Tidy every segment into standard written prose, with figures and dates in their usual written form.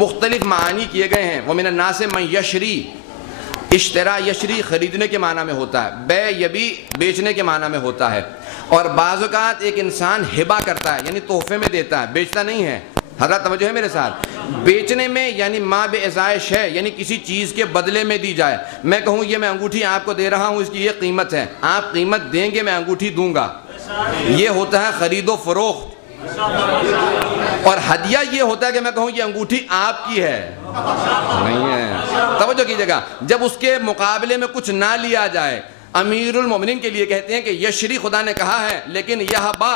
مختلف معانی کیے گئے ہیں. وَمِنَ النَّاسِ مَن یشری، اشترا یشری خریدنے کے معنی میں ہوتا ہے، بے یبی بیچنے کے معنی میں ہوتا ہے. اور بعض اوقات ایک انسان ہبہ کرتا ہے یعنی تحفے میں دیتا ہے، بیچتا نہیں ہے. حضرات توجہ ہے میرے ساتھ. بیچنے میں یعنی ما بِإِزَائِشْ ہے، یعنی کسی چیز کے بدلے میں دی جائے. میں کہوں یہ میں انگوٹھی آپ کو دے رہا ہوں، اس کی یہ قیمت ہے، آپ قیمت دیں گے، میں انگوٹھی دوں گا. یہ ہوتا ہے خرید و فروخت. اور ہدیہ یہ ہوتا ہے کہ میں کہوں یہ انگوٹھی آپ کی ہے، نہیں ہے. توجہ کیجئے گا. جب اس کے مقابلے میں کچھ نہ لیا جائے، امیر المومنین کے لیے کہتے ہیں کہ یشری خدا نے کہا ہے، لیکن یہبا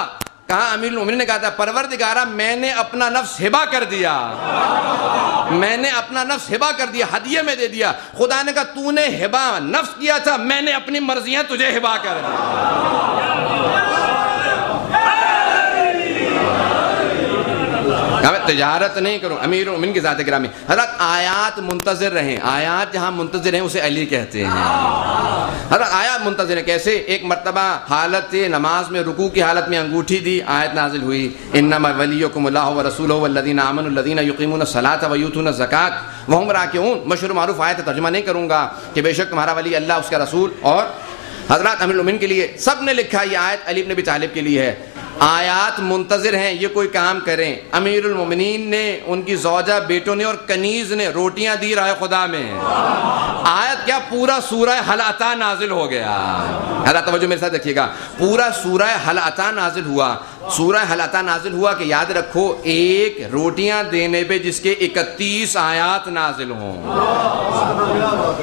کہا امیر المومنین نے کہا تھا پروردگارہ میں نے اپنا نفس ہبا کر دیا، میں نے اپنا نفس ہبا کر دیا، ہدیے میں دے دیا. خدا نے کہا تو نے ہبا نفس کیا تھا، میں نے اپنی مرضیاں تجھے ہبا کر دی. میں تجارت نہیں کروں. امیر المومنین کی ذات گرامی. حضرت آیات منتظر رہیں. آیات جہاں منتظر ہیں اسے علی کہتے ہیں. حضرت آیات منتظر ہیں. کیسے؟ ایک مرتبہ حالت نماز میں رکوع کی حالت میں انگوٹھی دی، آیت نازل ہوئی انما ولیکم اللہ ورسولہ والذین آمنوا الذین یقیمون الصلاۃ ویؤتون الزکاۃ وہم راکعون. مشہور معروف آیت، ترجمہ نہیں کروں گا کہ بے شک تمہارا ولی اللہ، اس کا رسول. اور حضرات امیر المومنین کے لیے سب نے لکھا یہ آیت علی بن ابی طالب کے لیے ہے. آیات منتظر ہیں یہ کوئی کام کریں. امیر المومنین نے، ان کی زوجہ، بیٹوں نے اور کنیز نے روٹیاں دی راہ خدا میں. آیت کیا پورا سورہ حل اتی نازل ہو گیا. حضرات توجہ میرے ساتھ دیکھیے گا. پورا سورہ حل اتی نازل ہوا. سورہ حل اتی نازل ہوا کہ یاد رکھو ایک روٹیاں دینے پہ جس کے 31 آیات نازل ہوں،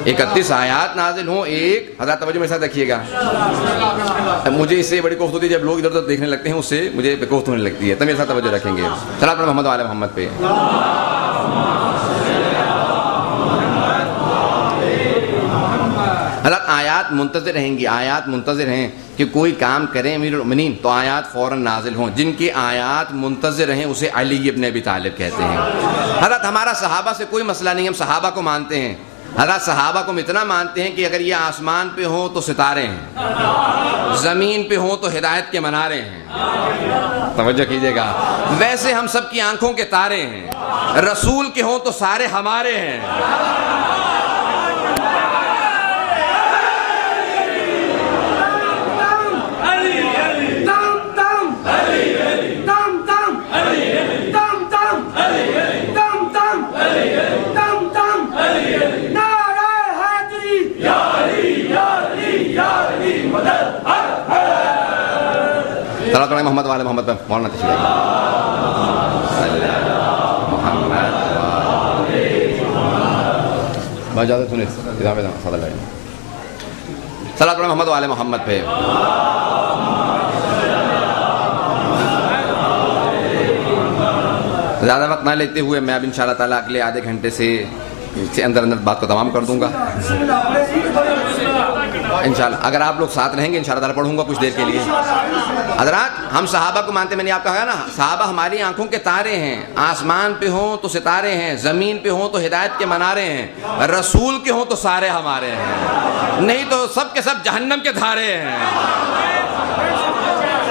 31 آیات نازل ہوں ایک. حضرات توجہ میرے ساتھ دیکھیے گا. مجھے اس سے بڑی کوفت ہوتی ہے جب لوگ ادھر ادھر دیکھنے لگتے ہیں، اس سے مجھے کوفت ہونے لگتی ہے. تو میرے ساتھ توجہ رکھیں گے. صلی اللہ محمد وعلی محمد پہ. حضرت آیات منتظر رہیں گی. آیات منتظر ہیں کہ کوئی کام کریں امیر المومنین تو آیات فوراً نازل ہوں. جن کی آیات منتظر ہیں اسے علی ابن ابی طالب کہتے ہیں. حضرت ہمارا صحابہ سے کوئی مسئلہ نہیں، ہم صحابہ کو مانتے ہیں. حضرت صحابہ کو ہم اتنا مانتے ہیں کہ اگر یہ آسمان پہ ہوں تو ستارے ہیں، زمین پہ ہوں تو ہدایت کے منارے ہیں. توجہ کیجئے گا. ویسے ہم سب کی آنکھوں کے تارے ہیں. رسول کے ہوں تو سارے ہمارے ہیں. صلی اللہ محمد والے محمد پہ مولانا تشریف اجازت سنیں صلی اللہ محمد والے محمد پہ. زیادہ وقت نہ لیتے ہوئے میں اب انشاءاللہ تعالیٰ اگلے آدھے گھنٹے سے اندر بات کو تمام کر دوں گا انشاءاللہ. اگر آپ لوگ ساتھ رہیں گے انشاءاللہ تعالیٰ پڑھوں گا کچھ دیر کے لیے. حضرات ہم صحابہ کو مانتے، میں نے آپ کہا نا صحابہ ہماری آنکھوں کے تارے ہیں. آسمان پہ ہوں تو ستارے ہیں، زمین پہ ہوں تو ہدایت کے منارے ہیں، رسول کے ہوں تو سارے ہمارے ہیں، نہیں تو سب کے سب جہنم کے دھارے ہیں.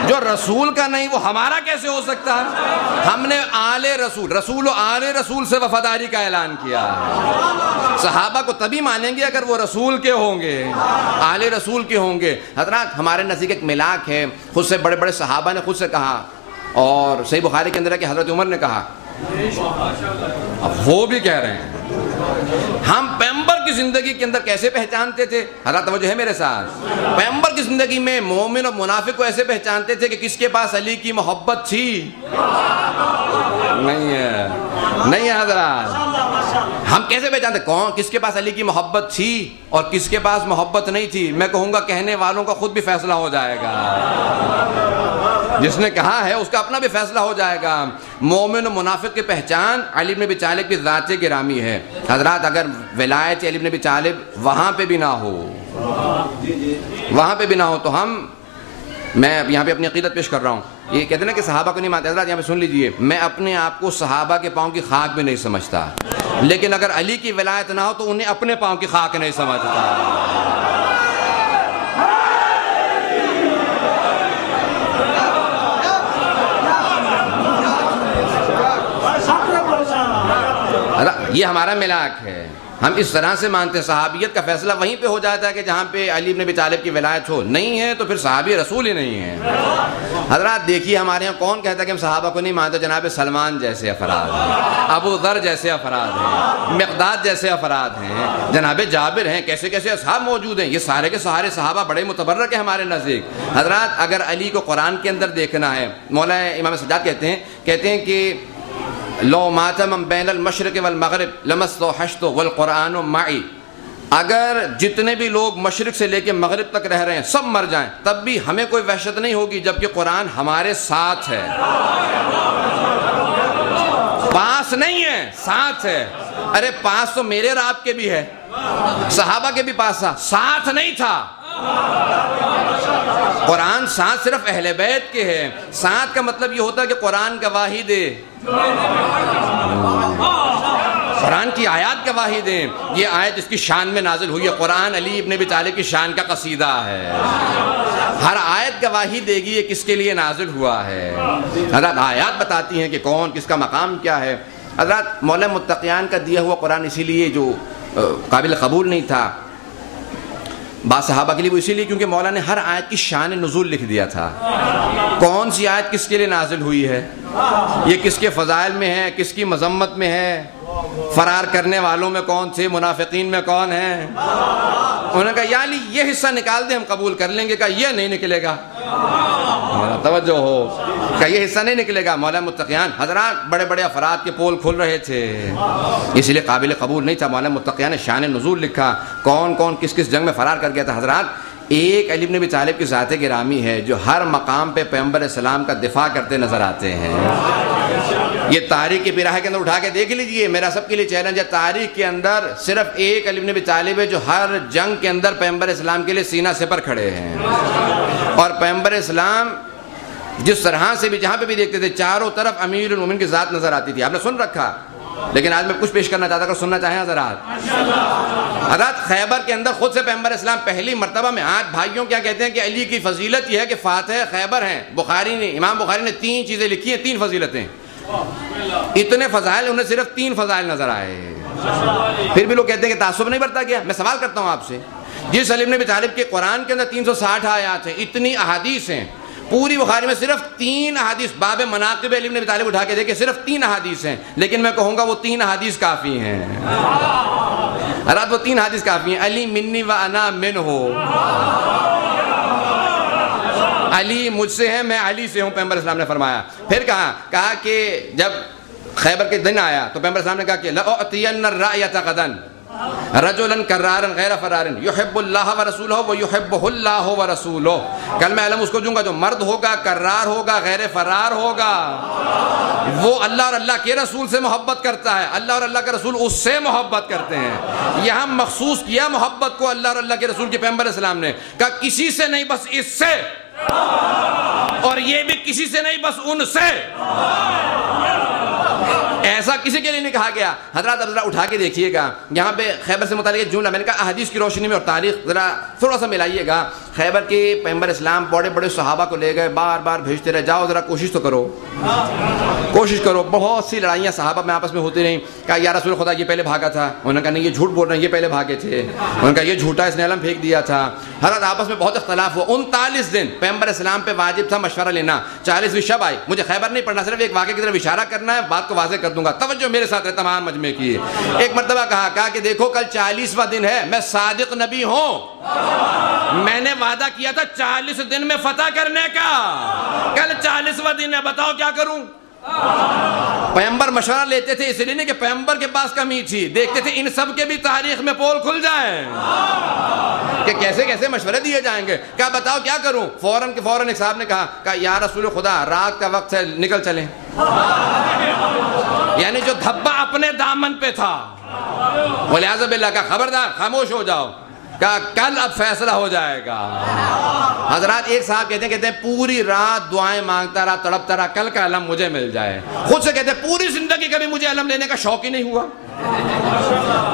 جو رسول کا نہیں وہ ہمارا کیسے ہو سکتا ہے؟ ہم نے آل رسول، رسول و آل رسول سے وفاداری کا اعلان کیا. صحابہ کو تبھی مانیں گے اگر وہ رسول کے ہوں گے، آل رسول کے ہوں گے. حضرات ہمارے نزدیک ایک ملاک ہے، خود سے بڑے بڑے صحابہ نے خود سے کہا، اور صحیح بخاری کے اندر ہے کہ حضرت عمر نے کہا. اب وہ بھی کہہ رہے ہیں ہم پیغمبر کی زندگی کے اندر کیسے پہچانتے تھے. حضرات توجہ ہے میرے ساتھ. پیغمبر کی زندگی میں مومن اور منافق کو ایسے پہچانتے تھے کہ کس کے پاس علی کی محبت تھی. نہیں ہے، نہیں ہے حضرات. ہم کیسے پہچانتے کون کس کے پاس علی کی محبت تھی اور کس کے پاس محبت نہیں تھی؟ میں کہوں گا کہنے والوں کا خود بھی فیصلہ ہو جائے گا. جس نے کہا ہے اس کا اپنا بھی فیصلہ ہو جائے گا. مومن و منافق کی پہچان علی بن ابی طالب کی ذات گرامی ہے. حضرات اگر ولایت علی بن ابی طالب وہاں پہ بھی نہ ہو، وہاں پہ بھی نہ ہو تو میں یہاں پہ اپنی عقیدت پیش کر رہا ہوں. یہ کہتے ہیں نا کہ صحابہ کو نہیں مانتے. حضرات یہاں پہ سن لیجئے، میں اپنے آپ کو صحابہ کے پاؤں کی خاک بھی نہیں سمجھتا، لیکن اگر علی کی ولایت نہ ہو تو انہیں اپنے پاؤں کی خاک نہیں سمجھتا. یہ ہمارا ملاک ہے، ہم اس طرح سے مانتے ہیں۔ صحابیت کا فیصلہ وہیں پہ ہو جاتا ہے کہ جہاں پہ علی بن ابی طالب کی ولایت ہو، نہیں ہے تو پھر صحابی رسول ہی نہیں ہے۔ حضرات دیکھیے ہمارے یہاں کون کہتا ہے کہ ہم صحابہ کو نہیں مانتے؟ جناب سلمان جیسے افراد ہیں، ابو ذر جیسے افراد ہیں، مقداد جیسے افراد ہیں، جناب جابر ہیں، کیسے کیسے اصحاب موجود ہیں۔ یہ سارے کے سارے صحابہ بڑے متبرک ہیں ہمارے نزدیک۔ حضرات اگر علی کو قرآن کے اندر دیکھنا ہے، مولانا امام سجاد کہتے ہیں کہ لو مات من بین المشرق والمغرب لمستوحشت والقرآن معی، اگر جتنے بھی لوگ مشرق سے لے کے مغرب تک رہ رہے ہیں سب مر جائیں تب بھی ہمیں کوئی وحشت نہیں ہوگی، جبکہ قرآن ہمارے ساتھ ہے، پاس نہیں ہے، ساتھ ہے۔ ارے پاس تو میرے اور آپ کے بھی ہے، صحابہ کے بھی پاس تھا، ساتھ نہیں تھا۔ قرآن ساتھ صرف اہل بیت کے ہے، ساتھ کا مطلب یہ ہوتا ہے کہ قرآن گواہی دے، قرآن کی آیات گواہی دیں۔ یہ آیت اس کی شان میں نازل ہوئی ہے، قرآن علی ابن ابی طالب کی شان کا قصیدہ ہے، ہر آیت گواہی دے گی یہ کس کے لیے نازل ہوا ہے۔ حضرات آیات بتاتی ہیں کہ کون کس کا مقام کیا ہے۔ حضرات مولا متقیان کا دیا ہوا قرآن اسی لیے جو قابل قبول نہیں تھا بعض صحابہ کے لیے، وہ اسی لیے کیونکہ مولا نے ہر آیت کی شان نزول لکھ دیا تھا، کون سی آیت کس کے لیے نازل ہوئی ہے، یہ کس کے فضائل میں ہے، کس کی مذمت میں ہے، فرار کرنے والوں میں کون تھے، منافقین میں کون ہیں۔ انہوں نے کہا یا علی یہ حصہ نکال دیں ہم قبول کر لیں گے، کہا یہ نہیں نکلے گا، توجہ ہو، کہا یہ حصہ نہیں نکلے گا۔ مولا متقیان حضرات بڑے بڑے افراد کے پول کھل رہے تھے، اس لیے قابل قبول نہیں تھا۔ مولا متقیان نے شان نزول لکھا، کون کون کس کس جنگ میں فرار کر گیا تھا۔ حضرات ایک علی بن ابی طالب کی ذات گرامی ہے جو ہر مقام پہ پیغمبر اسلام کا دفاع کرتے نظر آتے ہیں۔ یہ تاریخ کی پیراہ کے اندر اٹھا کے دیکھ لیجئے، میرا سب کے لیے چیلنج ہے، تاریخ کے اندر صرف ایک علی بن ابی طالب ہے جو ہر جنگ کے اندر پیغمبر اسلام کے لیے سینہ سپر کھڑے ہیں، اور پیغمبر اسلام جس طرح سے بھی جہاں پہ بھی دیکھتے تھے چاروں طرف امیر المومنین کی ذات نظر آتی تھی۔ آپ نے سن رکھا، لیکن آج میں کچھ پیش کرنا چاہتا، اگر سننا چاہیں حضرات خیبر کے اندر خود سے پیغمبر اسلام پہلی مرتبہ میں، آج بھائیوں کیا کہتے ہیں کہ علی کی فضیلت یہ ہے کہ فاتح خیبر ہیں۔ امام بخاری نے 3 چیزیں لکھی ہیں، 3 فضیلتیں، اتنے فضائل انہیں صرف 3 فضائل نظر آئے، پھر بھی لوگ کہتے ہیں کہ تعصب نہیں برتا گیا۔ میں سوال کرتا ہوں آپ سے، جس علی بن ابی طالب کے قرآن کے اندر 360 آیات ہیں، اتنی احادیث ہیں، پوری بخاری میں صرف 3 احادیث، باب مناقب علی بن ابی طالب اٹھا کے دیکھیں صرف 3 احادیث ہیں، لیکن میں کہوں گا وہ 3 احادیث کافی ہیں۔ حضرات وہ 3 احادیث کافی ہیں، علی منی و انا منہ، علی مجھ سے ہے میں علی سے ہوں، پیغمبر اسلام نے فرمایا۔ پھر کہا کہ جب خیبر کے دن آیا تو پیغمبر اسلام نے کہا کہ لَأُعْتِيَنَّ الرَّأْيَةَ غَدًا رَجُلًا كَرَّارًا غَيْرَ فَرَارٍ يُحِبُّ اللَّهَ وَرَسُولَهُ وَيُحِبُّهُ اللَّهُ وَرَسُولُهُ، کل میں علم اس کو دوں گا جو مرد ہوگا، کرار ہوگا، غیر فرار ہوگا، وہ اللہ اور اللہ کے رسول سے محبت کرتا ہے، اللہ اور اللہ کے رسول اس سے محبت کرتے ہیں۔ یہاں مخصوص کیا محبت کو اللہ اور اللہ کے رسول کے پیغمبر اسلام نے، کہا کسی سے نہیں بس اس سے، اور یہ بھی کسی سے نہیں بس ان سے، ایسا کسی کے لیے نہیں کہا گیا۔ حضرات اب ذرا اٹھا کے دیکھیے گا، یہاں پہ خیبر سے متعلق جملہ میں نے کہا احادیث کی روشنی میں اور تاریخ ذرا تھوڑا سا ملائیے گا۔ خیبر کے پیغمبر اسلام بڑے بڑے صحابہ کو لے گئے، بار بار بھیجتے رہے، جاؤ ذرا کوشش تو کرو، کوشش کرو۔ بہت سی لڑائیاں صحابہ میں آپس میں ہوتی رہیں، کہا یا رسول خدا یہ پہلے بھاگا تھا، انہوں نے کہا نہیں یہ جھوٹ بول رہے ہیں، یہ پہلے بھاگے تھے، انہوں نے کہا یہ جھوٹا، اس نے علم پھینک دیا تھا۔ حضرات آپس میں بہت اختلاف ہوا، 39 دن پیغمبر اسلام پہ واجب تھا مشورہ لینا۔ 40ویں شب آئی، مجھے خیبر نہیں پڑھنا، صرف ایک واقعے کی طرف اشارہ کرنا ہے، بات کو واضح کر دوں گا، توجہ میرے ساتھ ہے تمام مجمع کی۔ ایک مرتبہ کہا کہ دیکھو کل 40واں دن ہے، میں صادق نبی ہوں، میں نے وعدہ کیا تھا 40 دن میں فتح کرنے کا، کل 40واں دن ہے، بتاؤ کیا کروں۔ پیغمبر مشورہ لیتے تھے اس لیے نہیں کہ پیغمبر کے پاس کمی تھی، دیکھتے تھے ان سب کے بھی تاریخ میں پول کھل جائیں کہ کیسے کیسے مشورے دیے جائیں گے۔ کہا بتاؤ کیا کروں، فوراً ایک صاحب نے کہا یا رسول خدا رات کا وقت ہے، نکل چلیں، یعنی جو دھبا اپنے دامن پہ تھا، وَلِعَذَ بِاللَّهِ کا خبردار خاموش ہو جاؤ، کہا کل اب فیصلہ ہو جائے گا۔ حضرات ایک صاحب کہتے ہیں پوری رات دعائیں مانگتا رہا، تڑپتا رہا، کل کا علم مجھے مل جائے۔ خود سے کہتے ہیں پوری زندگی کبھی مجھے علم لینے کا شوق ہی نہیں ہوا،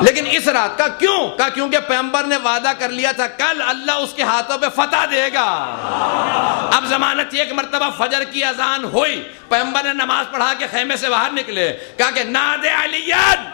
لیکن اس رات کا کیوں؟ کہا کیونکہ پیغمبر نے وعدہ کر لیا تھا کل اللہ اس کے ہاتھوں پہ فتح دے گا۔ اب ضمانت ایک مرتبہ فجر کی اذان ہوئی، پیغمبر نے نماز پڑھا کے خیمے سے باہر نکلے، کہا کہ نادے علیان،